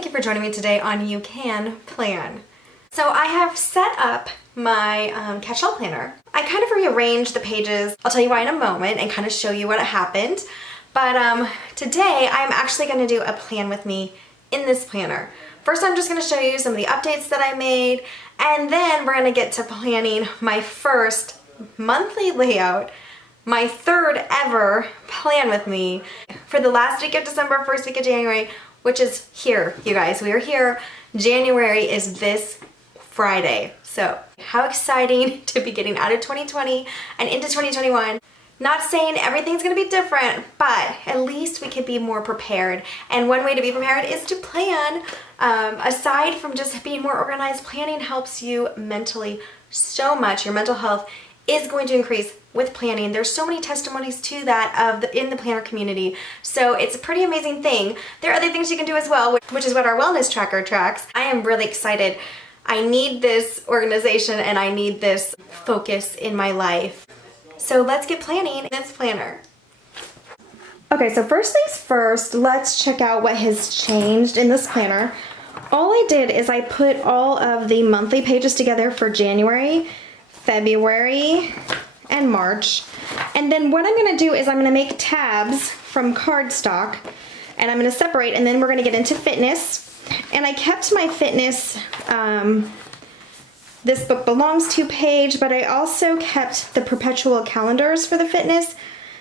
thank you for joining me today on You Can Plan. So I have set up my catch-all planner. I kind of rearranged the pages. I'll tell you why in a moment and kind of show you what happened. But today I'm actually going to do a plan with me in this planner. First I'm just going to show you some of the updates that I made, and then we're going to get to planning my first monthly layout, my third ever plan with me for the last week of December, first week of January, which is here, you guys. We are here. January is this Friday. So how exciting to be getting out of 2020 and into 2021. Not saying everything's gonna be different, but at least we can be more prepared. And one way to be prepared is to plan. Aside from just being more organized, planning helps you mentally so much. Your mental health is going to increase with planning. There's so many testimonies to that in the planner community. So it's a pretty amazing thing. There are other things you can do as well, which is what our wellness tracker tracks. I am really excited. I need this organization and I need this focus in my life. So let's get planning this planner. Okay, so first things first, let's check out what has changed in this planner. All I did is I put all of the monthly pages together for January, February, and March. And then what I'm gonna do is I'm gonna make tabs from cardstock and I'm gonna separate, and then we're gonna get into fitness. And I kept my fitness, this book belongs to page, but I also kept the perpetual calendars for the fitness,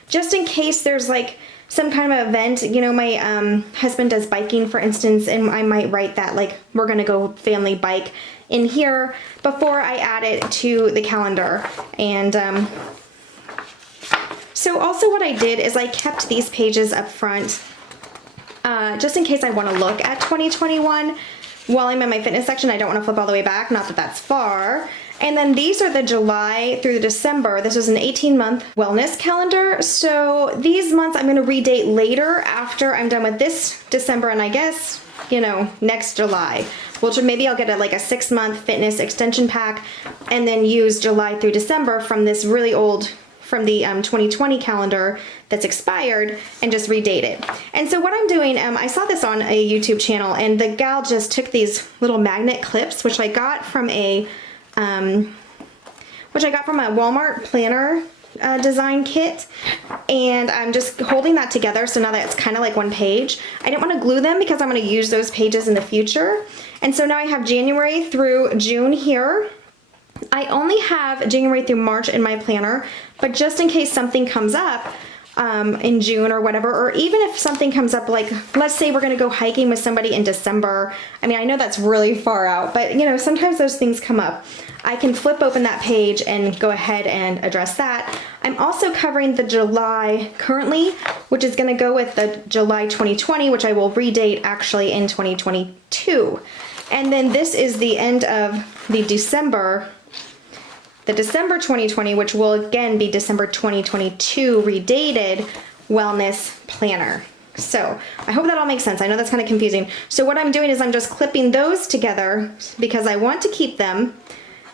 just in case there's like some kind of event. You know, my husband does biking, for instance, and I might write that, like, we're gonna go family bike in here before I add it to the calendar. And so also what I did is I kept these pages up front just in case I want to look at 2021 while I'm in my fitness section. I don't want to flip all the way back, not that that's far. And then these are the July through the December. This was an 18-month wellness calendar. So these months I'm going to redate later after I'm done with this December, and I guess, you know, next July. Which maybe I'll get like a 6-month fitness extension pack and then use July through December from this really old, from the 2020 calendar that's expired, and just redate it. And so what I'm doing, I saw this on a YouTube channel, and the gal just took these little magnet clips, which I got from a Walmart planner design kit, and I'm just holding that together so now that it's kind of like one page. I didn't want to glue them because I'm going to use those pages in the future. And so now I have January through June here. I only have January through March in my planner, but just in case something comes up in June or whatever, or even if something comes up, like let's say we're going to go hiking with somebody in December. I mean, I know that's really far out, but you know, sometimes those things come up. I can flip open that page and go ahead and address that. I'm also covering the July currently, which is going to go with the July 2020, which I will redate actually in 2022. And then this is the end of the December 2020, which will again be December 2022 redated wellness planner. So I hope that all makes sense. I know that's kind of confusing. So what I'm doing is I'm just clipping those together because I want to keep them,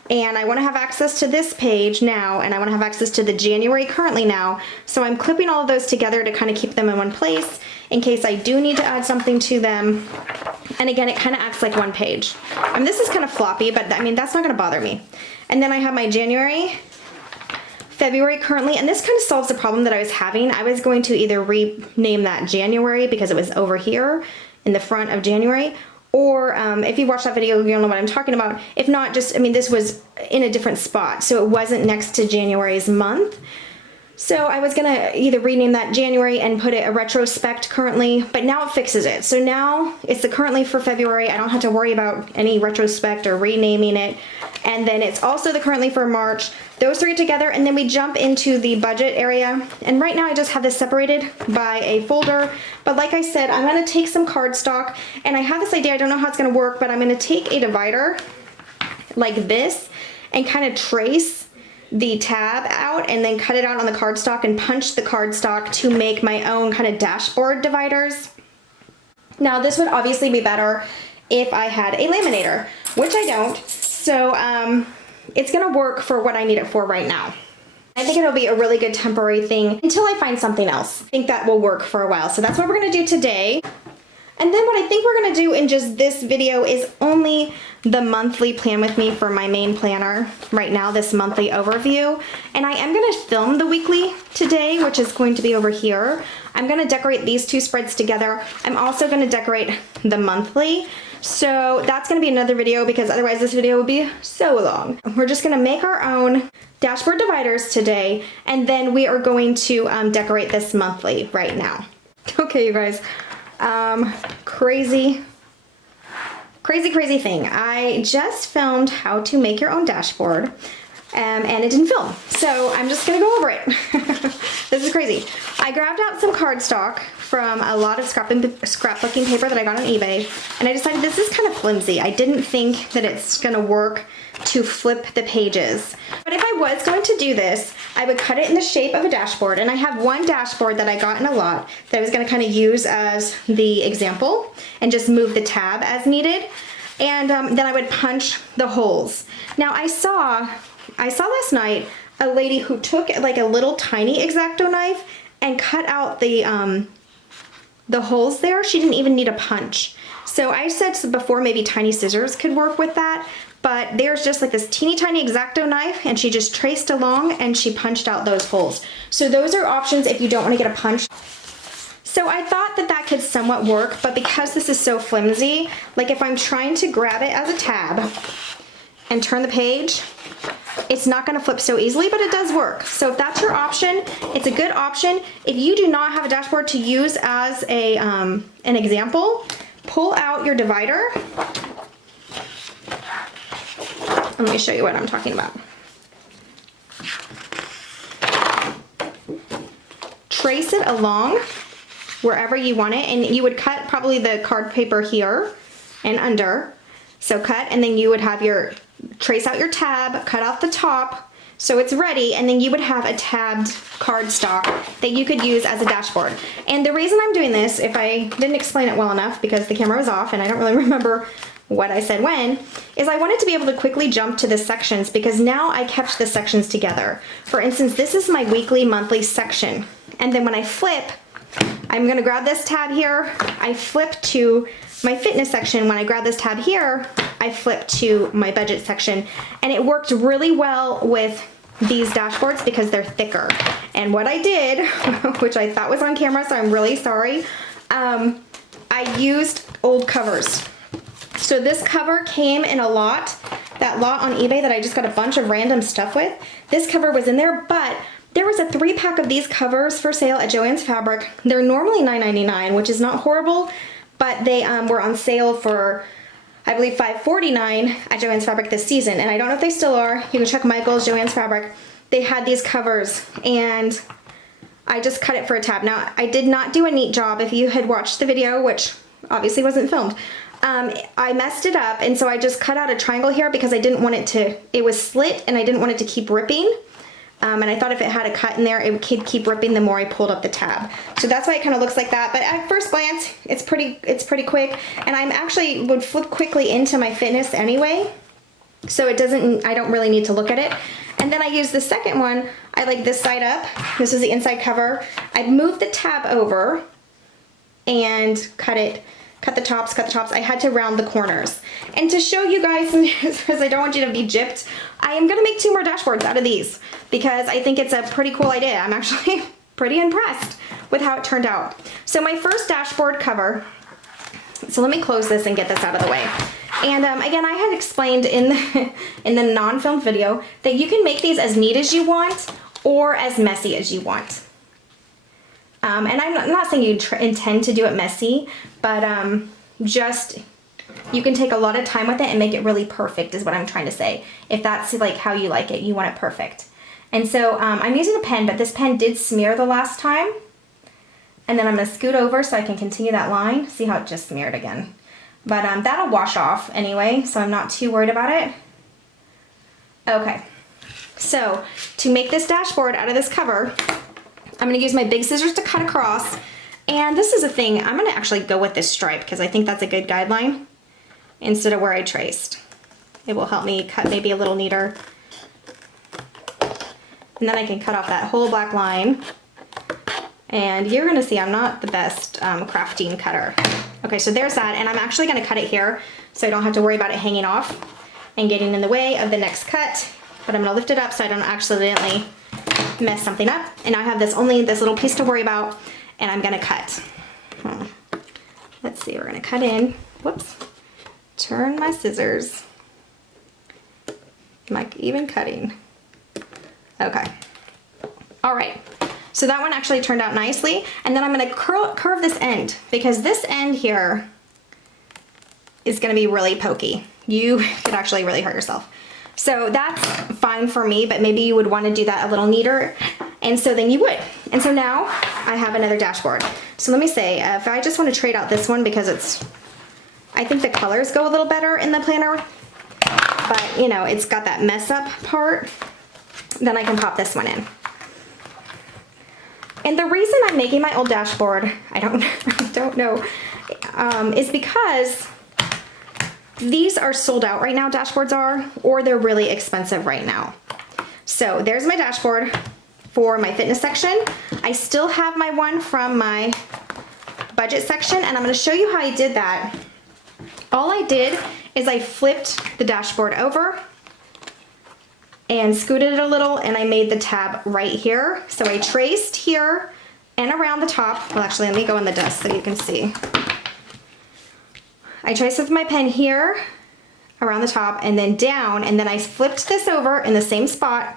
and I want to have access to this page now, and I want to have access to the January currently now. So I'm clipping all of those together to kind of keep them in one place in case I do need to add something to them. And again, it kind of acts like one page. I mean, this is kind of floppy, but I mean, that's not going to bother me. And then I have my January, February currently, and this kind of solves the problem that I was having. I was going to either rename that January because it was over here in the front of January, or if you watch that video, you'll know what I'm talking about. If not, just, I mean, this was in a different spot, so it wasn't next to January's month. So I was gonna either rename that January and put it a retrospect currently, but now it fixes it. So now it's the currently for February. I don't have to worry about any retrospect or renaming it. And then it's also the currently for March. Those three together, and then we jump into the budget area. And right now I just have this separated by a folder. But like I said, I'm gonna take some cardstock, and I have this idea, I don't know how it's gonna work, but I'm gonna take a divider like this and kind of trace the tab out and then cut it out on the cardstock and punch the cardstock to make my own kind of dashboard dividers. Now this would obviously be better if I had a laminator, which I don't. So it's gonna work for what I need it for right now. I think it'll be a really good temporary thing until I find something else. I think that will work for a while. So that's what we're gonna do today. And then what I think we're gonna do in just this video is only the monthly plan with me for my main planner right now, this monthly overview. And I am gonna film the weekly today, which is going to be over here. I'm gonna decorate these two spreads together. I'm also gonna decorate the monthly. So that's gonna be another video because otherwise this video would be so long. We're just gonna make our own dashboard dividers today, and then we are going to decorate this monthly right now. Okay, you guys. Crazy thing. I just filmed how to make your own dashboard, and it didn't film. So I'm just gonna go over it. This is crazy. I grabbed out some cardstock from a lot of scrapbooking paper that I got on eBay, and I decided this is kind of flimsy. I didn't think that it's gonna work to flip the pages. But if I was going to do this, I would cut it in the shape of a dashboard, and I have one dashboard that I got in a lot that I was gonna kind of use as the example and just move the tab as needed. And then I would punch the holes. Now I saw last night a lady who took like a little tiny X-Acto knife and cut out the holes there. She didn't even need a punch. So I said before maybe tiny scissors could work with that, but there's just like this teeny tiny X-Acto knife, and she just traced along and she punched out those holes. So those are options if you don't want to get a punch. So I thought that that could somewhat work, but because this is so flimsy, like if I'm trying to grab it as a tab and turn the page, it's not gonna flip so easily, but it does work. So if that's your option, it's a good option. If you do not have a dashboard to use as a an example, pull out your divider. Let me show you what I'm talking about. Trace it along wherever you want it, and you would cut probably the card paper here and under. So cut, and then you would have your, trace out your tab, cut off the top, so it's ready, and then you would have a tabbed cardstock that you could use as a dashboard. And the reason I'm doing this, if I didn't explain it well enough because the camera was off and I don't really remember what I said when, is I wanted to be able to quickly jump to the sections because now I kept the sections together. For instance, this is my weekly, monthly section. And then when I flip, I'm gonna grab this tab here, I flip to my fitness section. When I grab this tab here, I flip to my budget section. And it worked really well with these dashboards because they're thicker. And what I did, which I thought was on camera, so I'm really sorry, I used old covers. So this cover came in a lot, that lot on eBay that I just got a bunch of random stuff with. This cover was in there, but there was a 3-pack of these covers for sale at Joann's Fabric. They're normally $9.99, which is not horrible, but they were on sale for, I believe, $5.49 at Joann's Fabric this season. And I don't know if they still are. You can check Michael's, Joann's Fabric. They had these covers, and I just cut it for a tab. Now, I did not do a neat job. If you had watched the video, which obviously wasn't filmed, I messed it up, and so I just cut out a triangle here because I didn't want it to, it was slit, and I didn't want it to keep ripping. And I thought if it had a cut in there, it would keep ripping the more I pulled up the tab. So that's why it kind of looks like that. But at first glance, it's pretty quick. And I'm actually would flip quickly into my fitness anyway. So it doesn't, I don't really need to look at it. And then I use the second one. I like this side up. This is the inside cover. I moved the tab over and cut the tops. I had to round the corners. And to show you guys, because I don't want you to be gypped, I am gonna make 2 more dashboards out of these because I think it's a pretty cool idea. I'm actually pretty impressed with how it turned out. So my first dashboard cover, so let me close this and get this out of the way. And again, I had explained in the non-filmed video that you can make these as neat as you want or as messy as you want. And I'm not saying you intend to do it messy, but just, you can take a lot of time with it and make it really perfect is what I'm trying to say. If that's like how you like it, you want it perfect. And so I'm using a pen, but this pen did smear the last time. And then I'm gonna scoot over so I can continue that line. See how it just smeared again. But that'll wash off anyway, so I'm not too worried about it. Okay, so to make this dashboard out of this cover, I'm gonna use my big scissors to cut across. And this is a thing, I'm gonna actually go with this stripe because I think that's a good guideline instead of where I traced. It will help me cut maybe a little neater. And then I can cut off that whole black line. And you're gonna see I'm not the best crafting cutter. Okay, so there's that, and I'm actually gonna cut it here so I don't have to worry about it hanging off and getting in the way of the next cut, but I'm gonna lift it up so I don't accidentally mess something up. And now I have only this little piece to worry about, and I'm gonna cut. Let's see, we're gonna cut in, whoops, turn my scissors. Am I even cutting? Okay. All right. So that one actually turned out nicely. And then I'm gonna curve this end, because this end here is gonna be really pokey. You could actually really hurt yourself. So that's fine for me, but maybe you would wanna do that a little neater. And so then you would. And so now I have another dashboard. So let me say, if I just wanna trade out this one because I think the colors go a little better in the planner, but you know, it's got that mess up part, then I can pop this one in. And the reason I'm making my old dashboard, I don't know, is because these are sold out right now, dashboards are, or they're really expensive right now. So there's my dashboard for my fitness section. I still have my one from my budget section, and I'm gonna show you how I did that. All I did is I flipped the dashboard over and scooted it a little, and I made the tab right here. So I traced here and around the top. Well, actually, let me go in the dust so you can see. I traced with my pen here around the top and then down, and then I flipped this over in the same spot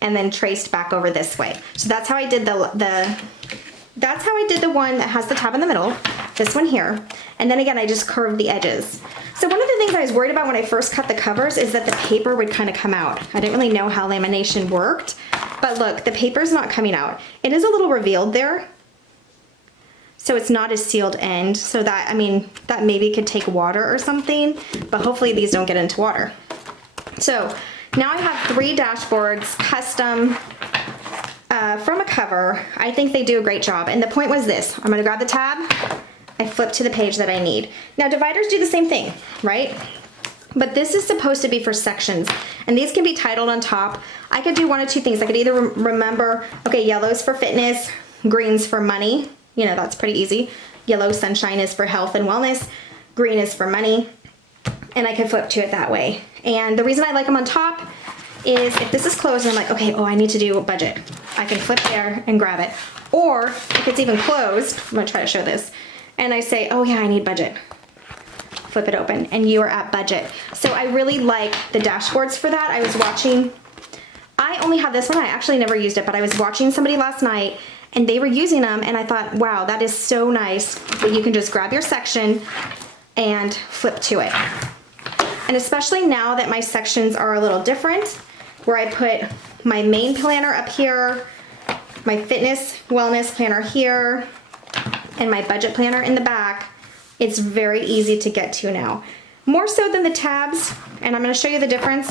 and then traced back over this way. So that's how I did that's how I did the one that has the tab in the middle, this one here. And then again, I just curved the edges. So one of the things I was worried about when I first cut the covers is that the paper would kind of come out. I didn't really know how lamination worked, but look, the paper's not coming out. It is a little revealed there, so it's not a sealed end. So that, I mean, that maybe could take water or something, but hopefully these don't get into water. So now I have 3 dashboards, custom, from a cover. I think they do a great job. And the point was this: I'm gonna grab the tab, I flip to the page that I need. Now dividers do the same thing, right? But this is supposed to be for sections, and these can be titled on top. I could do one of 2 things. I could either remember, okay, yellow's for fitness, green's for money. You know, that's pretty easy. Yellow sunshine is for health and wellness, green is for money, and I could flip to it that way. And the reason I like them on top is if this is closed and I'm like, okay, oh, I need to do a budget, I can flip there and grab it. Or if it's even closed, I'm gonna try to show this, and I say, oh yeah, I need budget, flip it open, and you are at budget. So I really like the dashboards for that. I was watching, I only have this one, I actually never used it, but I was watching somebody last night and they were using them, and I thought, wow, that is so nice that you can just grab your section and flip to it. And especially now that my sections are a little different, where I put my main planner up here, my fitness wellness planner here, and my budget planner in the back, it's very easy to get to now. More so than the tabs, and I'm gonna show you the difference.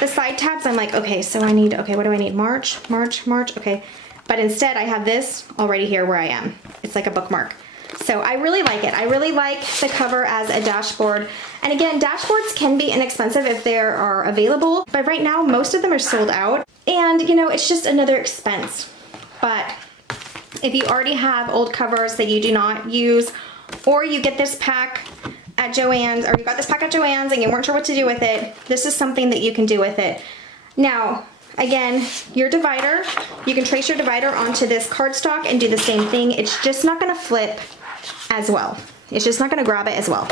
The side tabs, I'm like, okay, so I need, okay, what do I need? March, okay. But instead I have this already here where I am. It's like a bookmark. So I really like it. I really like the cover as a dashboard. And again, dashboards can be inexpensive if they are available, but right now most of them are sold out. And you know, it's just another expense. But if you already have old covers that you do not use, or you get this pack at Joann's, or you got this pack at Joann's and you weren't sure what to do with it, this is something that you can do with it. Now, again, your divider, you can trace your divider onto this cardstock and do the same thing. It's just not gonna flip as well. It's just not gonna grab it as well.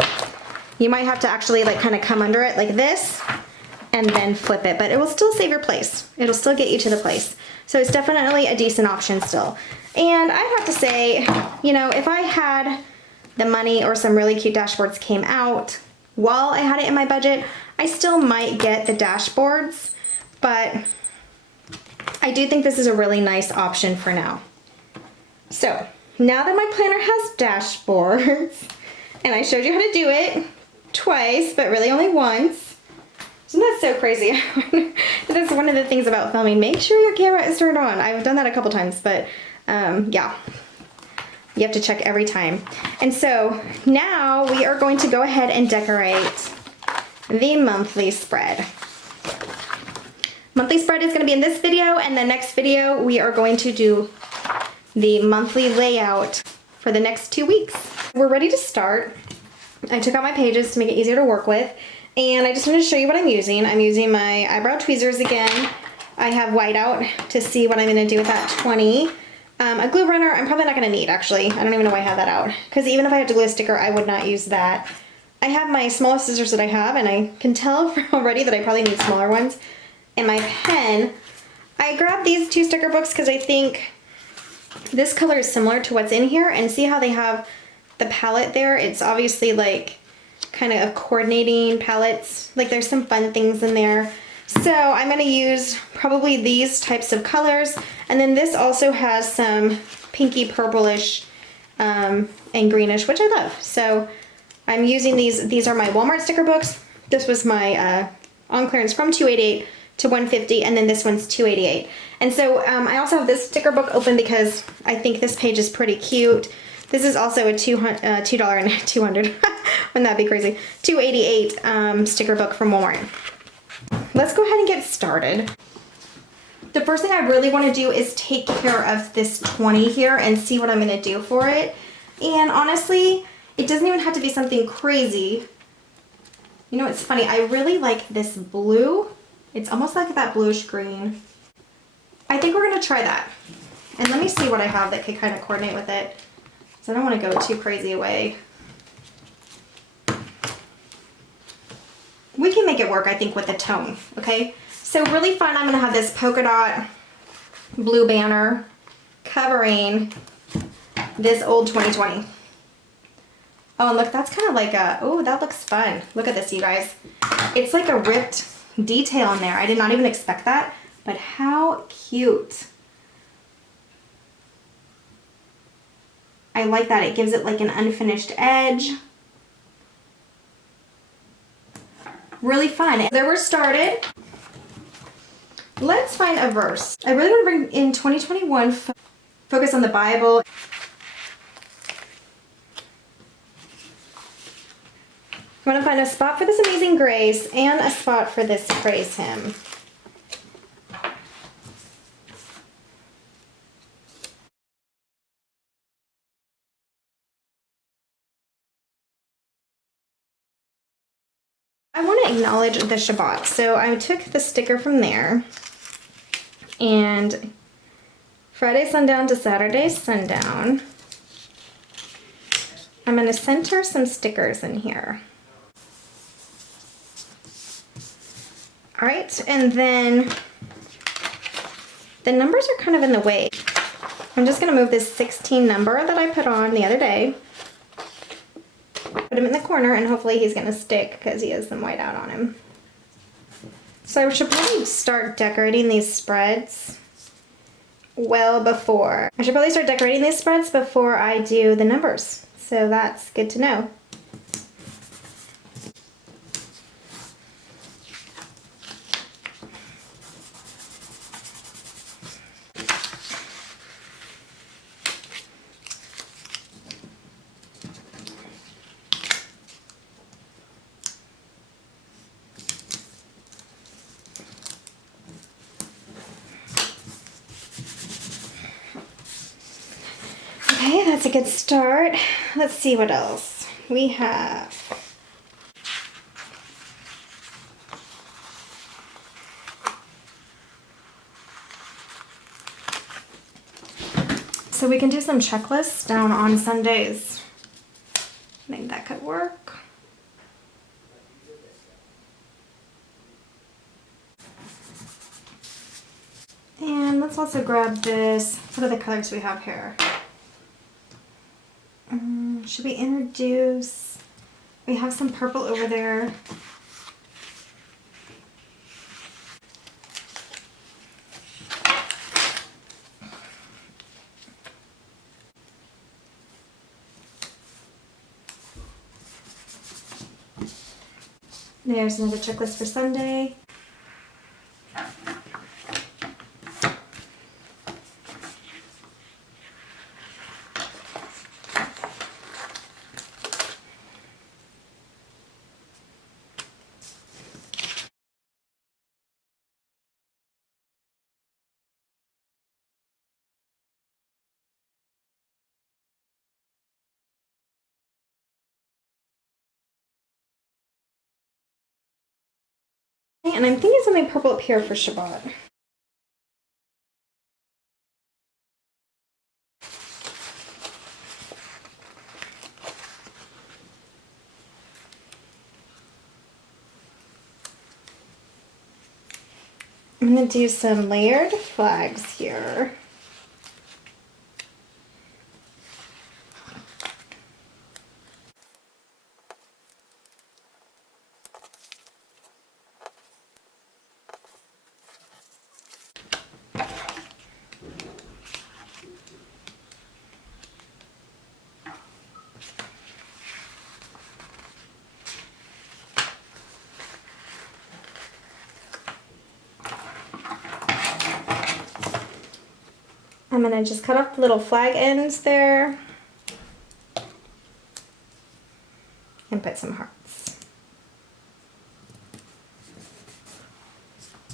You might have to actually like kind of come under it like this and then flip it, but it will still save your place. It'll still get you to the place. So it's definitely a decent option still. And I have to say, you know, if I had the money or some really cute dashboards came out while I had it in my budget, I still might get the dashboards, but I do think this is a really nice option for now. So now that my planner has dashboards, and I showed you how to do it twice, but really only once. Isn't that so crazy? That's one of the things about filming. Make sure your camera is turned on. I've done that a couple times, but yeah. You have to check every time. And so now we are going to go ahead and decorate the monthly spread. Monthly spread is going to be in this video, and the next video we are going to do the monthly layout for the next 2 weeks. We're ready to start. I took out my pages to make it easier to work with, and I just wanted to show you what I'm using. I'm using my eyebrow tweezers again. I have whiteout to see what I'm going to do with that 20. A glue runner, I'm probably not going to need, actually. I don't even know why I have that out, because even if I had to glue a sticker, I would not use that. I have my smallest scissors that I have, and I can tell already that I probably need smaller ones. And my pen, I grabbed these 2 sticker books because I think this color is similar to what's in here, and see how they have the palette there? It's obviously like kind of coordinating palettes. Like there's some fun things in there. So I'm going to use probably these types of colors. And then this also has some pinky purplish and greenish, which I love. So I'm using these. These are my Walmart sticker books. This was my on clearance from $288 to $150, and then this one's $288. And so I also have this sticker book open because I think this page is pretty cute. This is also a $200 and $200. Wouldn't that be crazy? $288 sticker book from Walmart. Let's go ahead and get started. The first thing I really want to do is take care of this 20 here and see what I'm going to do for it. And honestly, it doesn't even have to be something crazy. You know, it's funny. I really like this blue. It's almost like that bluish green. I think we're going to try that. And let me see what I have that could kind of coordinate with it. So I don't want to go too crazy away. We can make it work, I think, with the tone, okay? So really fun, I'm gonna have this polka dot blue banner covering this old 2020. Oh, and look, that's kind of like a, oh, that looks fun. Look at this, you guys. It's like a ripped detail in there. I did not even expect that, but how cute. I like that. It gives it like an unfinished edge. Really fun. There we're started. Let's find a verse. I really want to bring in 2021, focus on the Bible. I want to find a spot for this amazing grace and a spot for this praise hymn. I want to acknowledge the Shabbat. So I took the sticker from there, and Friday sundown to Saturday sundown, I'm going to center some stickers in here. All right, and then the numbers are kind of in the way. I'm just going to move this 16 number that I put on the other day. Put him in the corner, and hopefully he's going to stick because he has some white out on him. So I should probably start decorating these spreads well before. I should probably start decorating these spreads before I do the numbers. So that's good to know. Okay, that's a good start. Let's see what else we have. So we can do some checklists down on Sundays. I think that could work. And let's also grab this. What are the colors we have here? Should we introduce? We have some purple over there. There's another checklist for Sunday. And I'm thinking something purple up here for Shabbat. I'm gonna do some layered flags here. I'm gonna just cut off the little flag ends there and put some hearts.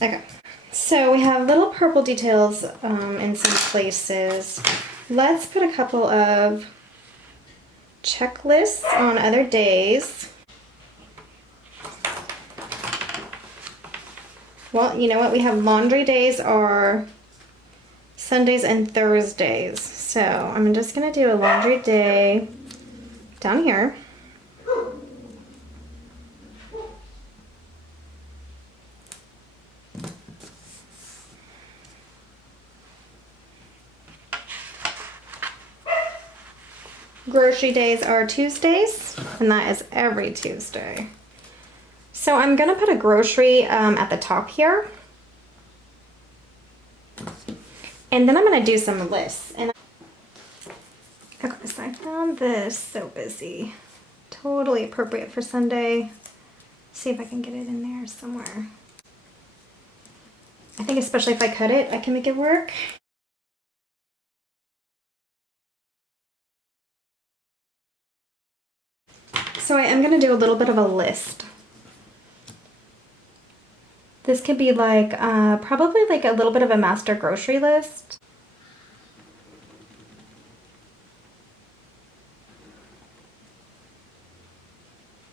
Okay, so we have little purple details in some places. Let's put a couple of checklists on other days. Well, you know what? We have laundry days are Sundays and Thursdays. So I'm just gonna do a laundry day down here. Grocery days are Tuesdays, and that is every Tuesday. So I'm gonna put a grocery at the top here. And then I'm gonna do some lists. And okay, so I found this so busy. Totally appropriate for Sunday. See if I can get it in there somewhere. I think especially if I cut it, I can make it work. So I am gonna do a little bit of a list. This could be like, probably like a little bit of a master grocery list.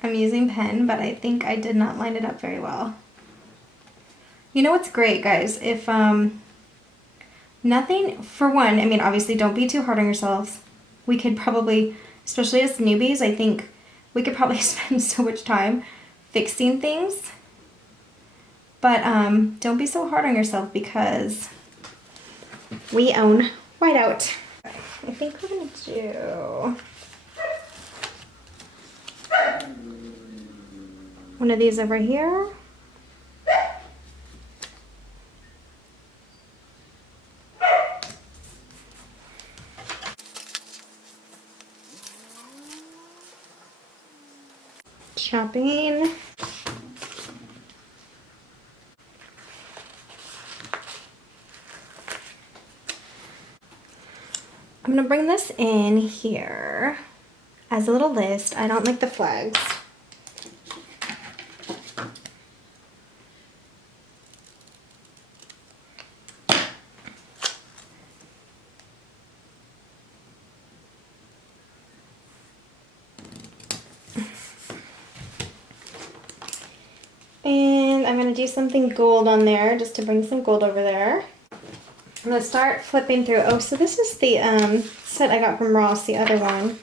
I'm using pen, but I think I did not line it up very well. You know what's great, guys? If, nothing, for one, I mean, obviously don't be too hard on yourselves. We could probably, especially as newbies, I think we could probably spend so much time fixing things. But don't be so hard on yourself because we own whiteout. I think we're gonna do one of these over here. Shopping. I'm gonna bring this in here as a little list. I don't like the flags. And I'm gonna do something gold on there just to bring some gold over there. I'm gonna start flipping through. Oh, so this is the set I got from Ross, the other one.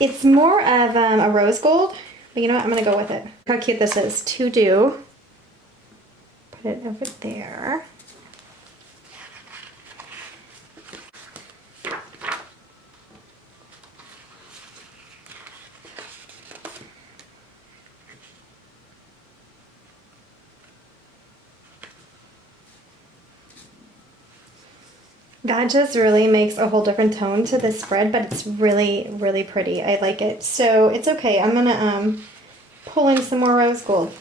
It's more of a rose gold, but you know what? I'm gonna go with it. Look how cute this is. To do. Put it over there. That just really makes a whole different tone to this spread, but it's really, really pretty. I like it. So it's okay. I'm gonna pull in some more rose gold.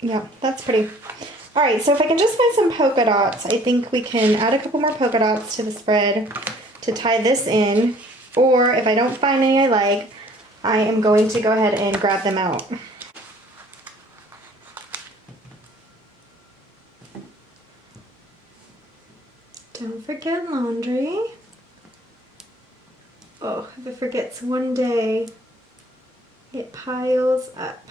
Yeah, that's pretty. All right, so if I can just find some polka dots, I think we can add a couple more polka dots to the spread to tie this in. Or if I don't find any I like, I am going to go ahead and grab them out. Don't forget laundry. Oh, if it forgets one day, it piles up.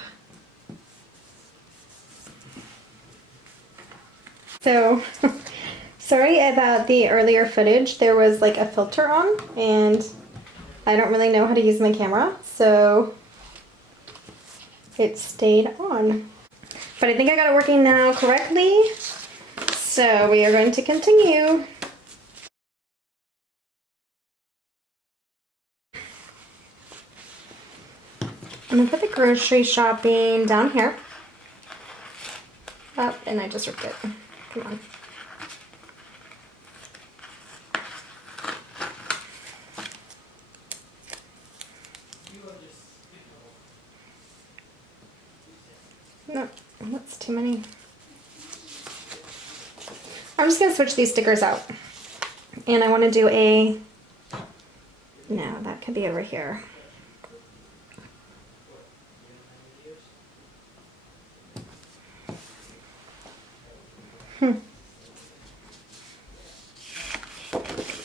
So, sorry about the earlier footage. There was like a filter on and I don't really know how to use my camera, so it stayed on. But I think I got it working now correctly. So we are going to continue. I'm gonna put the grocery shopping down here. Up, and I just ripped it. Come on. No, that's too many. I'm just gonna switch these stickers out. And I wanna do a, no, that could be over here.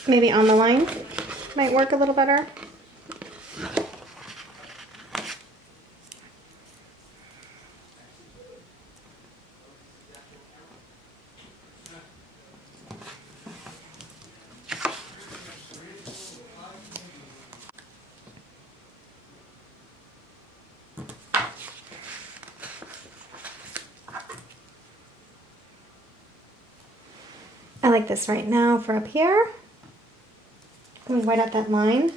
Maybe on the line might work a little better. I like this right now for up here. Let me white out that line.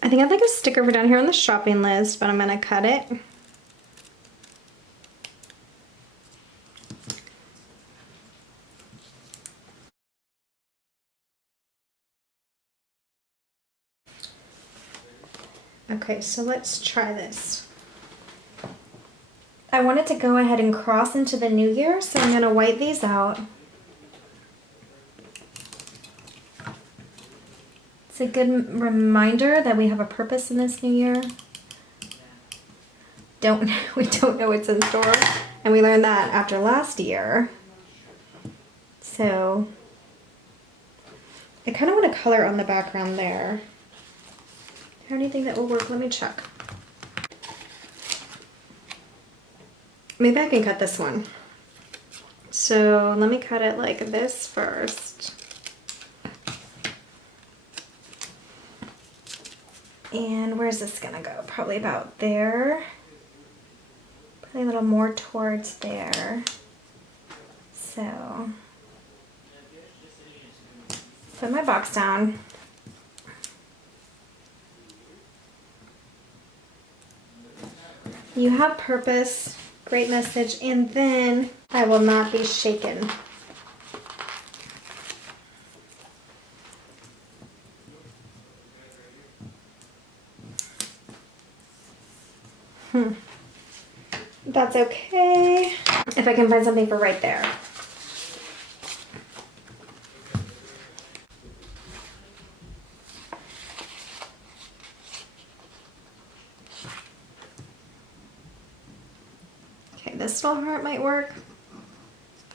I think I'd like a sticker for down here on the shopping list, but I'm gonna cut it. Okay, so let's try this. I wanted to go ahead and cross into the new year, so I'm gonna white these out. It's a good reminder that we have a purpose in this new year. We don't know what's in store, and we learned that after last year. So I kind of want to color on the background there. How do you think that will work? Let me check. Maybe I can cut this one. So let me cut it like this first. And where's this gonna go? Probably about there. Probably a little more towards there. So, put my box down. You have purpose, great message, and then I will not be shaken. That's okay. If I can find something for right there. Okay, this little heart might work.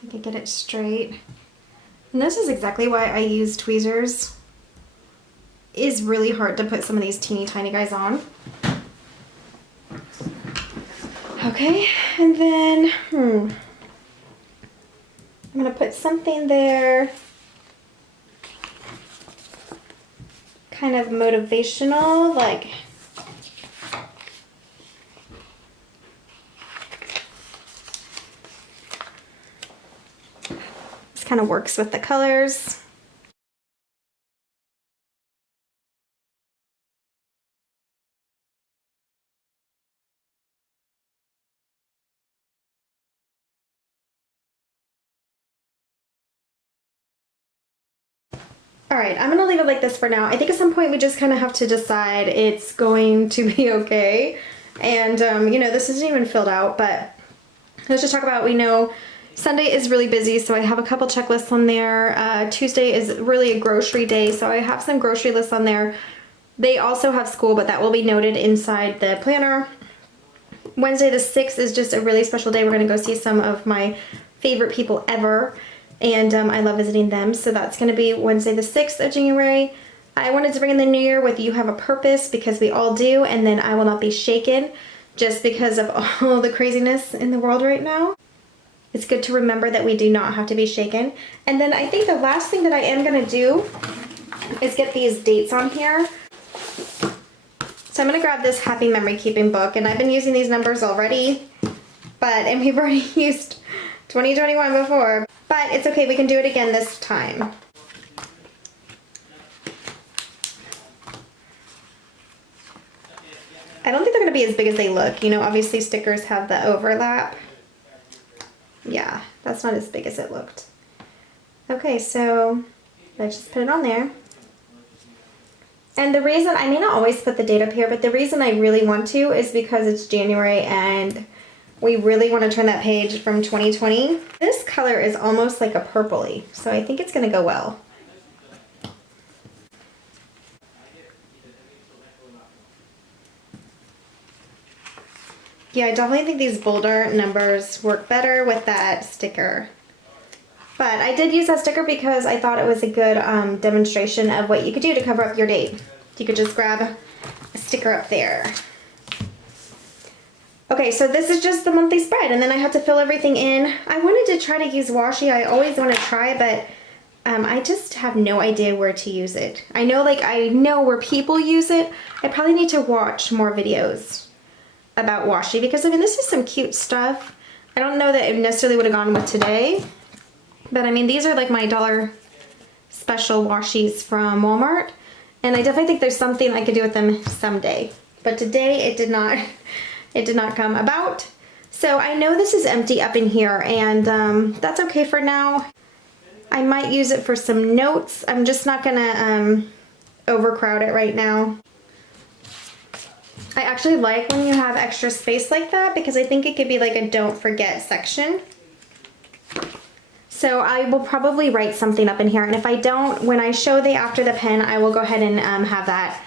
I can get it straight. And this is exactly why I use tweezers. It is really hard to put some of these teeny tiny guys on. Okay, and then, I'm gonna put something there. kind of motivational, like this kind of works with the colors. All right, I'm gonna leave it like this for now. I think at some point we just kind of have to decide it's going to be okay. And you know, this isn't even filled out, but let's just talk about, we know Sunday is really busy, so I have a couple checklists on there. Tuesday is really a grocery day, so I have some grocery lists on there. They also have school, but that will be noted inside the planner. Wednesday the 6th is just a really special day. We're gonna go see some of my favorite people ever. And I love visiting them, so that's going to be Wednesday the 6th of January. I wanted to bring in the new year with You Have a Purpose, because we all do, and then I Will Not Be Shaken, just because of all the craziness in the world right now. It's good to remember that we do not have to be shaken. And then I think the last thing that I am going to do is get these dates on here. So I'm going to grab this Happy Memory Keeping book, and I've been using these numbers already, and we've already used 2021 before. But it's okay, we can do it again this time. I don't think they're going to be as big as they look. You know, obviously stickers have the overlap. Yeah, that's not as big as it looked. Okay, so let's just put it on there. And the reason, I may not always put the date up here, but the reason I really want to is because it's January and we really want to turn that page from 2020. This color is almost like a purpley, so I think it's going to go well. Yeah, I definitely think these bolder numbers work better with that sticker. But I did use that sticker because I thought it was a good demonstration of what you could do to cover up your date. You could just grab a sticker up there. Okay, so this is just the monthly spread, and then I have to fill everything in. I wanted to try to use washi. I always want to try, but I just have no idea where to use it. I know where people use it. I probably need to watch more videos about washi, because I mean, this is some cute stuff. I don't know that it necessarily would have gone with today, but I mean, these are like my dollar special washis from Walmart, and I definitely think there's something I could do with them someday. But today it did not come about. So I know this is empty up in here, and that's okay for now. I might use it for some notes. I'm just not gonna overcrowd it right now. I actually like when you have extra space like that, because I think it could be like a don't forget section. So I will probably write something up in here, and if I don't, when I show the after the pen, I will go ahead and have that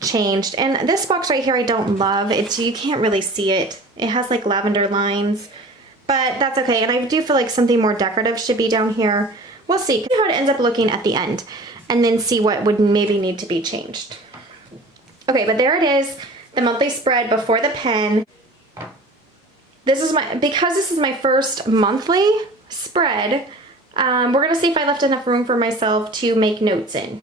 changed. And this box right here I don't love. You can't really see it. It has like lavender lines, but that's okay. And I do feel like something more decorative should be down here. We'll see how it ends up looking at the end, and then see what would maybe need to be changed. Okay, but there it is, the monthly spread before the pen. Because this is my first monthly spread, we're gonna see if I left enough room for myself to make notes in.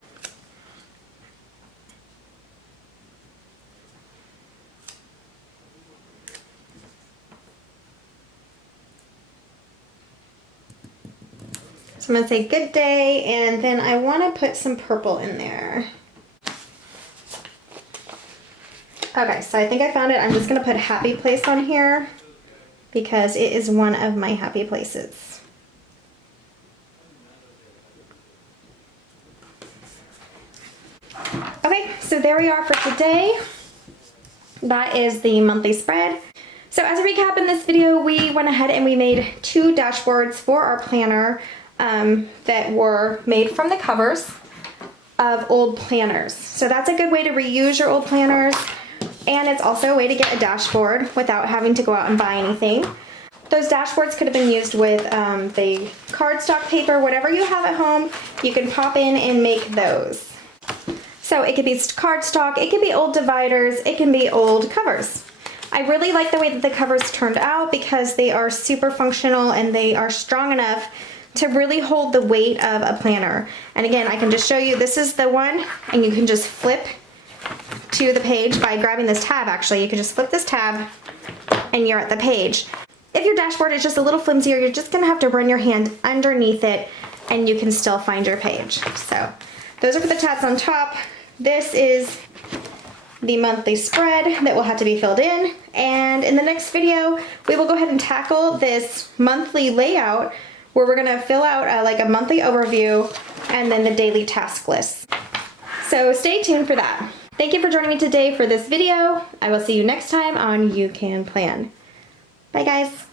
So I'm gonna say good day, and then I wanna put some purple in there. Okay, so I think I found it. I'm just gonna put happy place on here because it is one of my happy places. Okay, so there we are for today. That is the monthly spread. So as a recap in this video, we went ahead and we made 2 dashboards for our planner that were made from the covers of old planners. So that's a good way to reuse your old planners, and it's also a way to get a dashboard without having to go out and buy anything. Those dashboards could have been used with the cardstock paper, whatever you have at home, you can pop in and make those. So it could be cardstock, it could be old dividers, it can be old covers. I really like the way that the covers turned out because they are super functional and they are strong enough to really hold the weight of a planner. And again, I can just show you, this is the one, and you can just flip to the page by grabbing this tab. Actually, you can just flip this tab and you're at the page. If your dashboard is just a little flimsier, you're just gonna have to run your hand underneath it and you can still find your page. So those are for the tabs on top. This is the monthly spread that will have to be filled in. And in the next video, we will go ahead and tackle this monthly layout where we're gonna fill out like a monthly overview and then the daily task list. So stay tuned for that. Thank you for joining me today for this video. I will see you next time on You Can Plan. Bye guys.